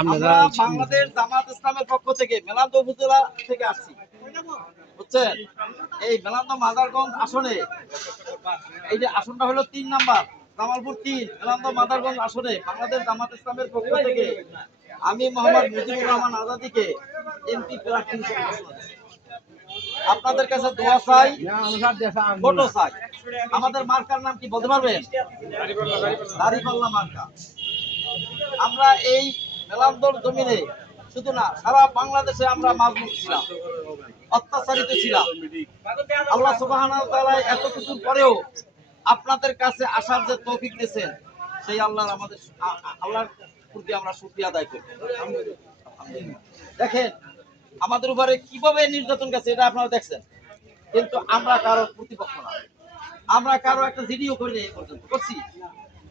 আমরা বাংলাদেশ জামাত ইসলামের পক্ষ থেকে মেলান্দ উপজেলা থেকে আসছি, বুঝছেন? এই মেলান্দ মাদারগঞ্জ আসনে, এই যে আসনটা হলো 3 নাম্বার, জামালপুর 3, মেলান্দ মাদারগঞ্জ আসনে বাংলাদেশ জামাত ইসলামের পক্ষ থেকে আমি মোহাম্মদ মুজিবুর রহমান আজাদীকে এমপি প্রার্থী হিসেবে ঘোষণা দিচ্ছি। আপনাদের কাছে দোয়া চাই, ভোটও চাই। আমাদের মার্কার নাম কি বলতে পারবেন? দাড়িপাল্লা মার্কা। আমরা এই মেলান্দর জমিনে শুধু না, সারা বাংলাদেশে আমরা মাজলুম ছিলাম, অত্যাচারিত ছিলাম। আল্লাহ সুবহানাহু ওয়া তাআলা এত কিছুর পরেও আপনাদের কাছে আসার যে তৌফিক দিয়েছেন, সেই আল্লাহর প্রতি আমরা শুকরিয়া আদায় করি। দেখেন আমাদের উপরে কিভাবে নির্যাতন গেছে, এটা আপনারা দেখছেন, কিন্তু আমরা কারো প্রতিপক্ষ না, আমরা কারো একটা ভিডিও করি এই পর্যন্ত করছি।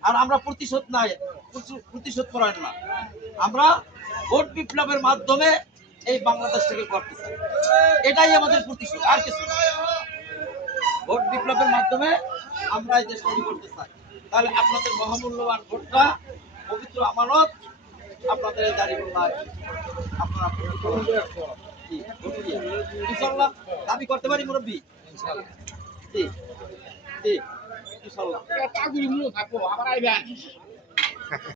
আর আমরা প্রতিশোধ করার না, আমরা ভোট বিপ্লবের মাধ্যমে এই বাংলাদেশটাকে করতে চাই, এটাই আমাদের প্রতিশোধ, আর কিছু না। ভোট বিপ্লবের মাধ্যমে আমরা এই দেশটাকে করতে চাই। তাহলে আপনাদের মহামূল্যবান ভোটটা পবিত্র আমানত, আপনাদের এই দাঁড়িপাল্লায় আপনারা ইনশাআল্লাহ দাবি করতে পারি মুরব্বী। জি জি ইনশাআল্লাহ।